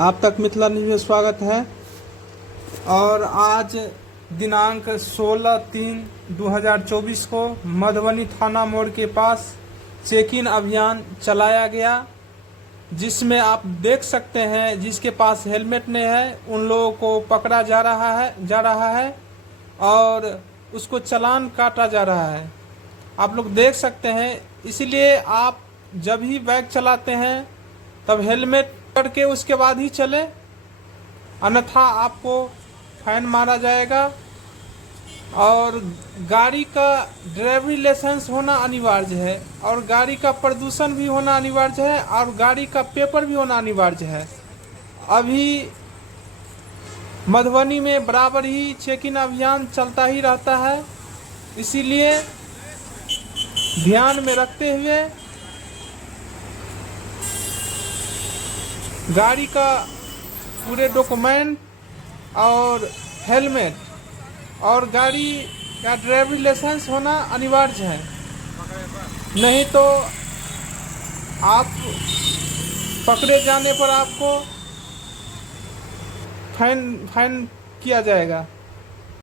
आप तक मिथिला न्यूज़ में स्वागत है। और आज दिनांक 16/3/2024 को मधुबनी थाना मोड़ के पास चेकिंग अभियान चलाया गया, जिसमें आप देख सकते हैं जिसके पास हेलमेट नहीं है उन लोगों को पकड़ा जा रहा है और उसको चालान काटा जा रहा है। आप लोग देख सकते हैं। इसलिए आप जब ही बाइक चलाते हैं तब हेलमेट करके उसके बाद ही चले, अन्यथा आपको फाइन मारा जाएगा। और गाड़ी का ड्राइविंग लाइसेंस होना अनिवार्य है, और गाड़ी का प्रदूषण भी होना अनिवार्य है, और गाड़ी का पेपर भी होना अनिवार्य है। अभी मधुबनी में बराबर ही चेकिंग अभियान चलता ही रहता है, इसीलिए ध्यान में रखते हुए गाड़ी का पूरे डॉक्यूमेंट और हेलमेट और गाड़ी का ड्राइविंग लाइसेंस होना अनिवार्य है, नहीं तो आप पकड़े जाने पर आपको फाइन किया जाएगा।